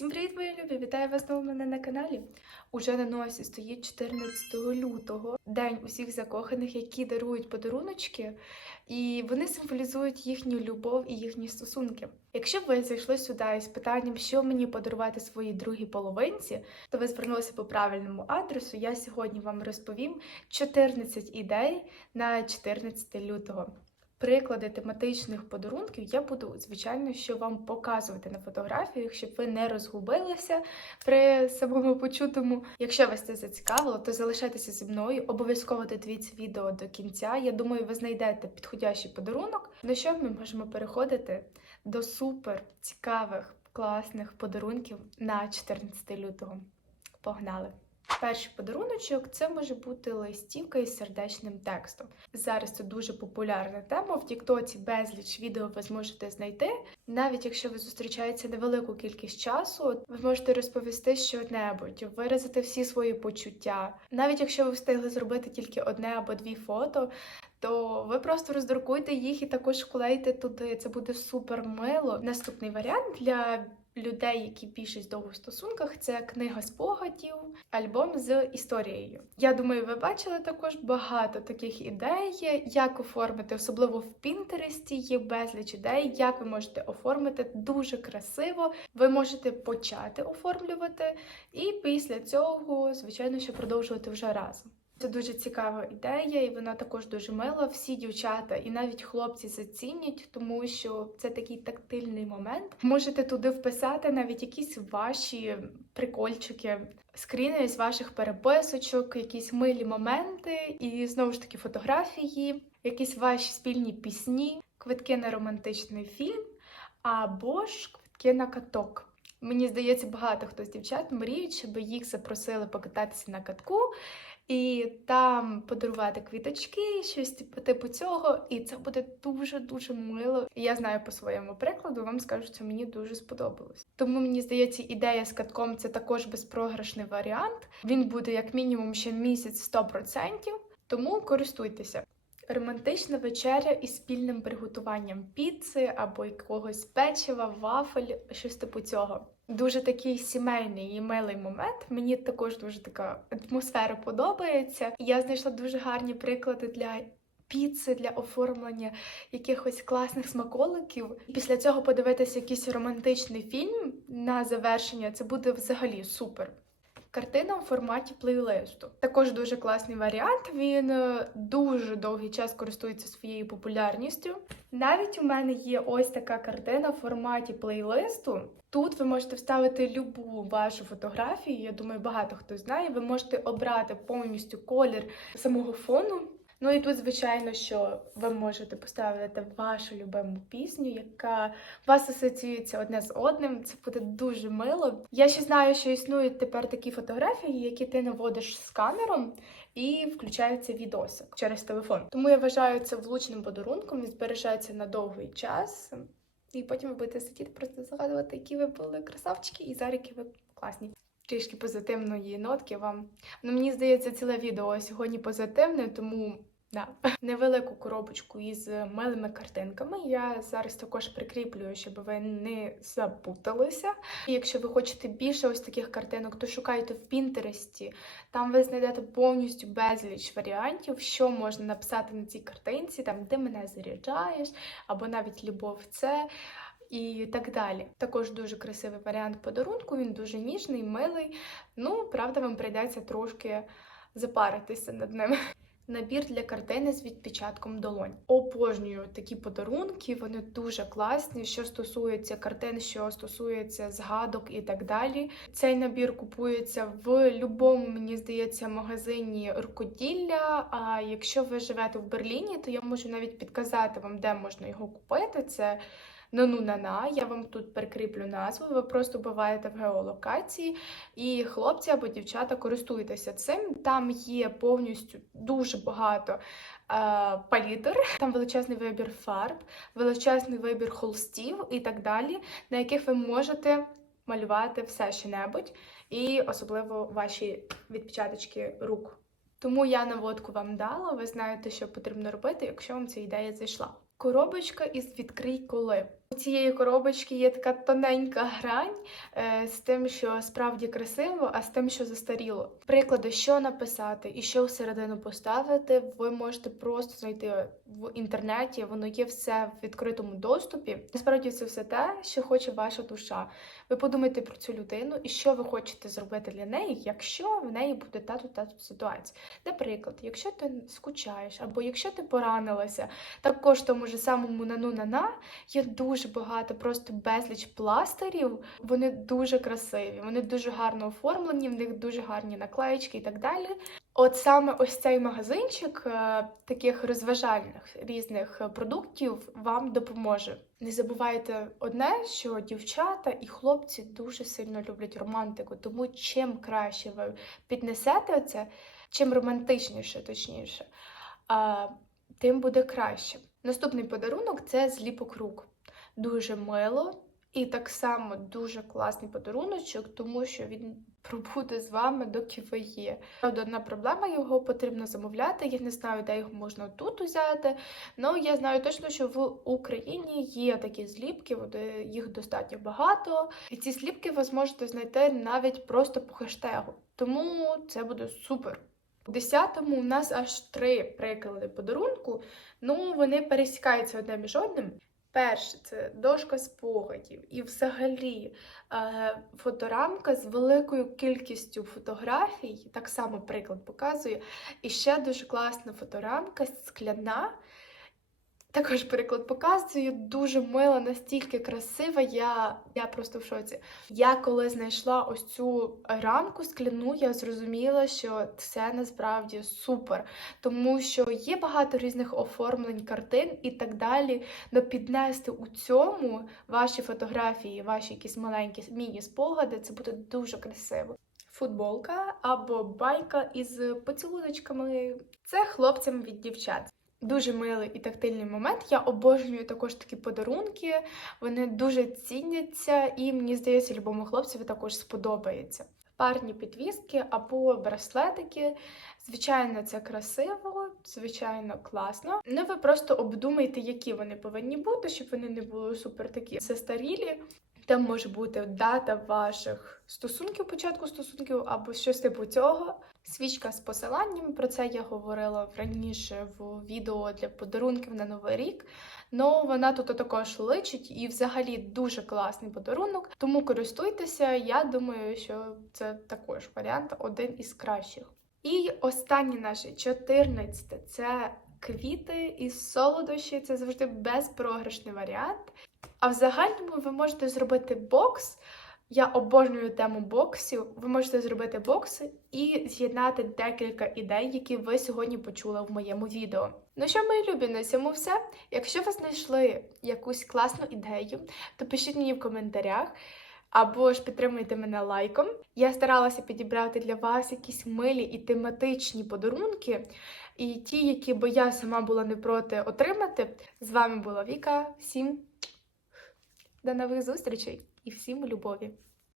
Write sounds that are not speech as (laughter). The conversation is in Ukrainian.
Всім привіт, мої любі! Вітаю вас знову мене на каналі. Уже на носі стоїть 14 лютого, день усіх закоханих, які дарують подаруночки, і вони символізують їхню любов і їхні стосунки. Якщо б ви зайшли сюди із питанням, що мені подарувати своїй другій половинці, то ви звернулися по правильному адресу. Я сьогодні вам розповім 14 ідей на 14 лютого. Приклади тематичних подарунків я буду, звичайно, що вам показувати на фотографіях, щоб ви не розгубилися при самому почутому. Якщо вас це зацікавило, то залишайтеся зі мною. Обов'язково додивіться відео до кінця. Я думаю, ви знайдете підходящий подарунок. Ну що ми можемо переходити до супер цікавих, класних подарунків на 14 лютого. Погнали! Перший подаруночок це може бути листівка із сердечним текстом. Зараз це дуже популярна тема. В Тіктоці безліч відео ви зможете знайти. Навіть якщо ви зустрічаєтеся невелику кількість часу, ви можете розповісти щонебудь, виразити всі свої почуття. Навіть якщо ви встигли зробити тільки одне або дві фото. То ви просто роздрукуйте їх і також вклейте туди. Це буде супер мило. Наступний варіант для людей, які більшість довго в стосунках, це книга спогадів, альбом з історією. Я думаю, ви бачили також багато таких ідей, як оформити, особливо в Пінтересті. Є безліч ідей, як ви можете оформити дуже красиво. Ви можете почати оформлювати, і після цього, звичайно, що продовжувати вже разом. Це дуже цікава ідея, і вона також дуже мила. Всі дівчата і навіть хлопці зацінять, тому що це такий тактильний момент. Можете туди вписати навіть якісь ваші прикольчики, скріни з ваших переписочок, якісь милі моменти, і знову ж таки фотографії, якісь ваші спільні пісні, квитки на романтичний фільм або ж квитки на каток. Мені здається, багато хто з дівчат мріють, щоб їх запросили покататися на катку і там подарувати квіточки, щось типу, типу цього. І це буде дуже-дуже мило. Я знаю по своєму прикладу, вам скажу, що мені дуже сподобалось. Тому мені здається, ідея з катком це також безпрограшний варіант. Він буде як мінімум ще місяць 100%, тому користуйтеся. Романтична вечеря із спільним приготуванням піци або якогось печива, вафель, щось типу цього. Дуже такий сімейний і милий момент. Мені також дуже така атмосфера подобається. Я знайшла дуже гарні приклади для піци, для оформлення якихось класних смаколиків. Після цього подивитися якийсь романтичний фільм на завершення. Це буде взагалі супер. Картина у форматі плейлисту. Також дуже класний варіант. Він е, дуже довгий час користується своєю популярністю. Навіть у мене є ось така картина в форматі плейлисту. Тут ви можете вставити любу вашу фотографію. Я думаю, багато хто знає. Ви можете обрати повністю колір самого фону. Ну і тут, звичайно, що ви можете поставити вашу любиму пісню, яка вас асоціюється одне з одним. Це буде дуже мило. Я ще знаю, що існують тепер такі фотографії, які ти наводиш з камером. І включається відосик через телефон. Тому я вважаю це влучним подарунком, він збережеться на довгий час. І потім ви будете сидіти, просто згадувати, які ви були красавчики, і зараз які ви класні. Трішки позитивної нотки вам. Ну, мені здається, ціле відео сьогодні позитивне, тому Да. (laughs) Невелику коробочку із милими картинками. Я зараз також прикріплюю, щоб ви не запуталися. І якщо ви хочете більше ось таких картинок, то шукайте в Пінтересті. Там ви знайдете повністю безліч варіантів, що можна написати на цій картинці, там де мене заряджаєш, або навіть любов це. І так далі. Також дуже красивий варіант подарунку, він дуже ніжний, милий. Ну, правда, вам прийдеться трошки запаритися над ним. (laughs) Набір для картини з відпечатком долонь. Обожнюю такі подарунки, вони дуже класні. Що стосується картин, що стосується згадок і так далі. Цей набір купується в будь-якому, мені здається, магазині рукоділля. А якщо ви живете в Берліні, то я можу навіть підказати вам, де можна його купити. Це Нану Нана, я вам тут прикріплю назву. Ви просто вбиваєте в геолокації, і хлопці або дівчата користуйтеся цим. Там є повністю дуже багато. Палітр, там величезний вибір фарб, величезний вибір холстів і так далі, на яких ви можете малювати все що небудь, і особливо ваші відпечаточки рук. Тому я наводку вам дала, ви знаєте, що потрібно робити, якщо вам ця ідея зайшла. Коробочка із відкрий коли. У цієї коробочки є така тоненька грань е, з тим, що справді красиво, а з тим, що застаріло. Приклади, що написати і що всередину поставити, ви можете просто знайти в інтернеті. Воно є все в відкритому доступі. Насправді це все те, що хоче ваша душа. Ви подумайте про цю людину і що ви хочете зробити для неї, якщо в неї буде та та ситуація. Наприклад, якщо ти скучаєш, або якщо ти поранилася, також тому ж самому нану нана є дуже багато, просто безліч пластирів. Вони дуже красиві, вони дуже гарно оформлені, в них дуже гарні наклеїчки і так далі. От саме ось цей магазинчик е, таких розважальних різних продуктів вам допоможе. Не забувайте одне, що дівчата і хлопці дуже сильно люблять романтику, тому чим краще ви піднесете це, чим романтичніше, точніше, тим буде краще. Наступний подарунок це зліпок рук. Дуже мило і так само дуже класний подаруночок, тому що він пробуде з вами, доки ви є. Одна проблема його потрібно замовляти. Я не знаю, де його можна тут взяти. але я знаю точно, що в Україні є такі зліпки, їх достатньо багато. І ці зліпки ви зможете знайти навіть просто по хештегу. Тому це буде супер. У 10-му у нас аж три приклади подарунку. Ну, вони пересікаються одне між одним. Перше це дошка спогадів, і взагалі е, фоторамка з великою кількістю фотографій, так само приклад показую. І ще дуже класна фоторамка, скляна. Також приклад показую, дуже мила, настільки красива. Я, я просто в шоці. Я коли знайшла ось цю рамку скляну, я зрозуміла, що це насправді супер, тому що є багато різних оформлень картин і так далі. Но піднести у цьому ваші фотографії, ваші якісь маленькі міні-спогади, це буде дуже красиво. Футболка або байка із поцілуночками. Це хлопцям від дівчат. Дуже милий і тактильний момент. Я обожнюю також такі подарунки. Вони дуже ціняться, і мені здається, любому хлопцеві також сподобається. Парні підвіски або браслетики. Звичайно, це красиво, звичайно, класно. Ну, ви просто обдумайте, які вони повинні бути, щоб вони не були супер такі застарілі. Там може бути дата ваших стосунків, початку стосунків, або щось типу цього. Свічка з посиланням, про це я говорила раніше в відео для подарунків на Новий рік. Ну, вона тут також личить і взагалі дуже класний подарунок. Тому користуйтеся, я думаю, що це також варіант один із кращих. І останнє наше 14 це квіти із солодощі. Це завжди безпрограшний варіант. А в загальному ви можете зробити бокс. Я обожнюю тему боксів. Ви можете зробити бокси і з'єднати декілька ідей, які ви сьогодні почули в моєму відео. Ну що, мої любі, на цьому все. Якщо ви знайшли якусь класну ідею, то пишіть мені в коментарях. Або ж підтримуйте мене лайком. Я старалася підібрати для вас якісь милі і тематичні подарунки, і ті, які би я сама була не проти отримати. З вами була Віка. Всім до нових зустрічей і всім любові!